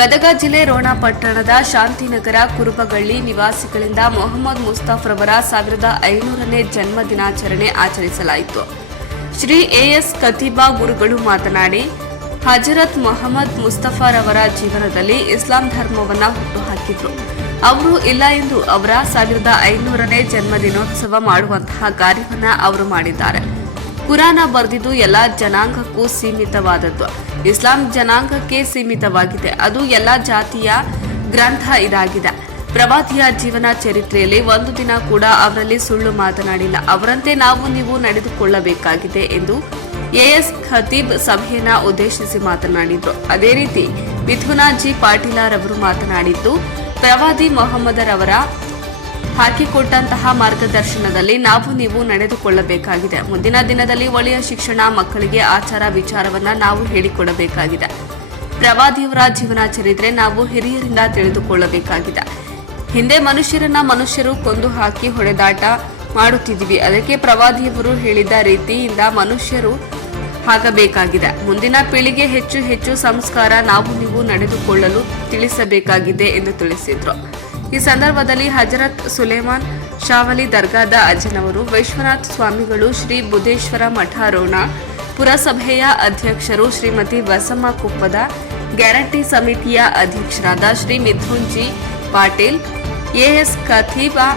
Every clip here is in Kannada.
ಗದಗ ಜಿಲ್ಲೆ ರೋಣ ಪಟ್ಟಣದ ಶಾಂತಿನಗರ ಕುರುಬಗಳ್ಳಿ ನಿವಾಸಿಗಳಿಂದ ಮೊಹಮ್ಮದ್ ಮುಸ್ತಾಫ್ರವರ ಸಾವಿರದ ಐನೂರನೇ ಜನ್ಮ ದಿನಾಚರಣೆ ಆಚರಿಸಲಾಯಿತು. ಶ್ರೀ ಎಎಸ್ ಕತೀಬಾ ಗುರುಗಳು ಮಾತನಾಡಿ, ಹಜರತ್ ಮೊಹಮ್ಮದ್ ಮುಸ್ತಫಾರವರ ಜೀವನದಲ್ಲಿ ಇಸ್ಲಾಂ ಧರ್ಮವನ್ನು ಹುಟ್ಟುಹಾಕಿದ್ರು. ಅವರು ಇಲ್ಲ ಎಂದು ಅವರ ಸಾವಿರದ ಐನೂರನೇ ಜನ್ಮ ದಿನೋತ್ಸವ ಮಾಡುವಂತಹ ಕಾರ್ಯವನ್ನು ಅವರು ಮಾಡಿದ್ದಾರೆ. ಕುರಾನ ಬರೆದಿದ್ದು ಎಲ್ಲ ಜನಾಂಗಕ್ಕೂ ಸೀಮಿತವಾದದ್ದು. ಇಸ್ಲಾಂ ಜನಾಂಗಕ್ಕೆ ಸೀಮಿತವಾಗಿದೆ. ಅದು ಎಲ್ಲ ಜಾತಿಯ ಗ್ರಂಥ ಇದಾಗಿದೆ. ಪ್ರವಾದಿಯ ಜೀವನ ಚರಿತ್ರೆಯಲ್ಲಿ ಒಂದು ದಿನ ಕೂಡ ಅವರಲ್ಲಿ ಸುಳ್ಳು ಮಾತನಾಡಿಲ್ಲ. ಅವರಂತೆ ನಾವು ನೀವು ನಡೆದುಕೊಳ್ಳಬೇಕಾಗಿದೆ ಎಂದು ಎಎಸ್ ಖತೀಬ್ ಸಭೆಯನ್ನ ಉದ್ದೇಶಿಸಿ ಮಾತನಾಡಿದ್ರು. ಅದೇ ರೀತಿ ಮಿಥುನಾ ಜಿ ಪಾಟೀಲಾರವರು ಮಾತನಾಡಿದ್ದು, ಪ್ರವಾದಿ ಮೊಹಮ್ಮದರವರ ಹಾಕಿಕೊಟ್ಟಂತಹ ಮಾರ್ಗದರ್ಶನದಲ್ಲಿ ನಾವು ನೀವು ನಡೆದುಕೊಳ್ಳಬೇಕಾಗಿದೆ. ಮುಂದಿನ ದಿನದಲ್ಲಿ ಒಳ್ಳೆಯ ಶಿಕ್ಷಣ, ಮಕ್ಕಳಿಗೆ ಆಚಾರ ವಿಚಾರವನ್ನ ನಾವು ಹೇಳಿಕೊಡಬೇಕಾಗಿದೆ. ಪ್ರವಾದಿಯವರ ಜೀವನ ಚರಿತ್ರೆ ನಾವು ಹಿರಿಯರಿಂದ ತಿಳಿದುಕೊಳ್ಳಬೇಕಾಗಿದೆ. ಹಿಂದೆ ಮನುಷ್ಯರನ್ನ ಮನುಷ್ಯರು ಕೊಂದು ಹಾಕಿ ಹೊಡೆದಾಟ ಮಾಡುತ್ತಿದ್ದೀವಿ. ಅದಕ್ಕೆ ಪ್ರವಾದಿಯವರು ಹೇಳಿದ ರೀತಿಯಿಂದ ಮನುಷ್ಯರು ಆಗಬೇಕಾಗಿದೆ. ಮುಂದಿನ ಪೀಳಿಗೆ ಹೆಚ್ಚು ಹೆಚ್ಚು ಸಂಸ್ಕಾರ ನಾವು ನೀವು ನಡೆದುಕೊಳ್ಳಲು ತಿಳಿಸಬೇಕಾಗಿದೆ ಎಂದು ತಿಳಿಸಿದ್ರು. ಈ ಸಂದರ್ಭದಲ್ಲಿ ಹಜರತ್ ಸುಲೇಮಾನ್ ಶಾವಲಿ ದರ್ಗಾದ ಅಜ್ಜನವರು, ವಿಶ್ವನಾಥ್ ಸ್ವಾಮಿಗಳು, ಶ್ರೀ ಬುಧೇಶ್ವರ ಮಠ ರೋಣ ಪುರಸಭೆಯ ಅಧ್ಯಕ್ಷರು, ಶ್ರೀಮತಿ ಬಸಮ್ಮ ಕುಪ್ಪದ, ಗ್ಯಾರಂಟಿ ಸಮಿತಿಯ ಅಧ್ಯಕ್ಷರಾದ ಶ್ರೀ ಮಿಥುನ್ಜಿ ಪಾಟೀಲ್, ಎಎಸ್ ಖತೀಬಾ,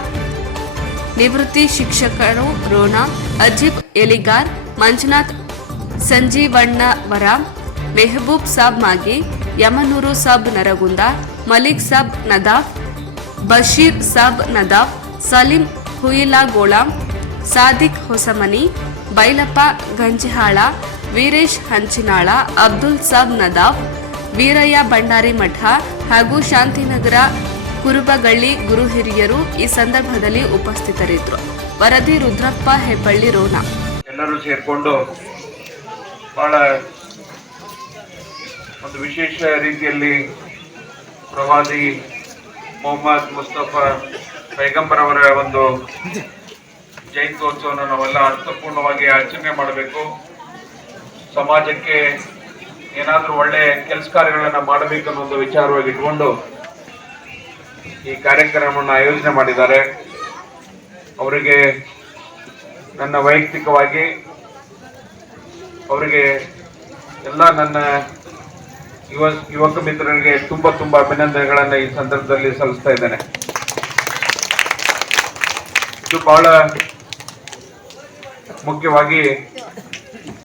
ನಿವೃತ್ತಿ ಶಿಕ್ಷಕರು ರೋಣ, ಅಜೀಬ್ ಎಲಿಗಾರ್, ಮಂಜುನಾಥ್ ಸಂಜೀವಣ್ಣವರ, ಮೆಹಬೂಬ್ ಸಾಬ್ ಮಾಗಿ, ಯಮನೂರು ಸಾಬ್ ನರಗುಂದ, ಮಲಿಕ್ ಸಾಬ್ ನದಾಫ್ ಬಶೀರ್ ಸಬ್ ನದಾಫ್, ಸಲೀಂ ಹುಯಿಲಾ ಗೋಳಾಂ, ಸಾದಿಕ್ ಹೊಸಮನಿ, ಬೈಲಪ್ಪ ಗಂಜಿಹಾಳ, ವೀರೇಶ್ ಹಂಚಿನಾಳ, ಅಬ್ದುಲ್ ಸಾಬ್ ನದಾಫ್, ವೀರಯ್ಯ ಭಂಡಾರಿ ಮಠ ಹಾಗೂ ಶಾಂತಿನಗರ ಕುರುಬಗಳ್ಳಿ ಗುರು ಹಿರಿಯರು ಈ ಸಂದರ್ಭದಲ್ಲಿ ಉಪಸ್ಥಿತರಿದ್ದರು. ವರದಿ ರುದ್ರಪ್ಪ ಹೆಬ್ಬಳ್ಳಿ ರೋಣ. ಎಲ್ಲರೂ ಸೇರಿಕೊಂಡು ಬಹಳ ಒಂದು ವಿಶೇಷ ರೀತಿಯಲ್ಲಿ ಪ್ರವಾದಿ ಮೊಹಮ್ಮದ್ ಮುಸ್ತಫಾ ಪೈಗಂಬರ್ ಅವರ ಒಂದು ಜಯಂತ್ಯೋತ್ಸವನ ನಾವೆಲ್ಲ ಅರ್ಥಪೂರ್ಣವಾಗಿ ಆಚರಣೆ ಮಾಡಬೇಕು. ಸಮಾಜಕ್ಕೆ ಏನಾದರೂ ಒಳ್ಳೆ ಕೆಲಸ ಕಾರ್ಯಗಳನ್ನು ಮಾಡಬೇಕು ಅನ್ನೋ ಒಂದು ವಿಚಾರವಾಗಿ ಇಟ್ಕೊಂಡು ಈ ಕಾರ್ಯಕ್ರಮವನ್ನು ಆಯೋಜನೆ ಮಾಡಿದ್ದಾರೆ. ಅವರಿಗೆ ನನ್ನ ವೈಯಕ್ತಿಕವಾಗಿ ಅವರಿಗೆ ಎಲ್ಲ ನನ್ನ ಯುವ ಯುವಕ ಮಿತ್ರರಿಗೆ ತುಂಬಾ ತುಂಬಾ ಅಭಿನಂದನೆಗಳನ್ನ ಈ ಸಂದರ್ಭದಲ್ಲಿ ಸಲ್ಲಿಸ್ತಾ ಇದ್ದೇನೆ. ಇದು ಬಹಳ ಮುಖ್ಯವಾಗಿ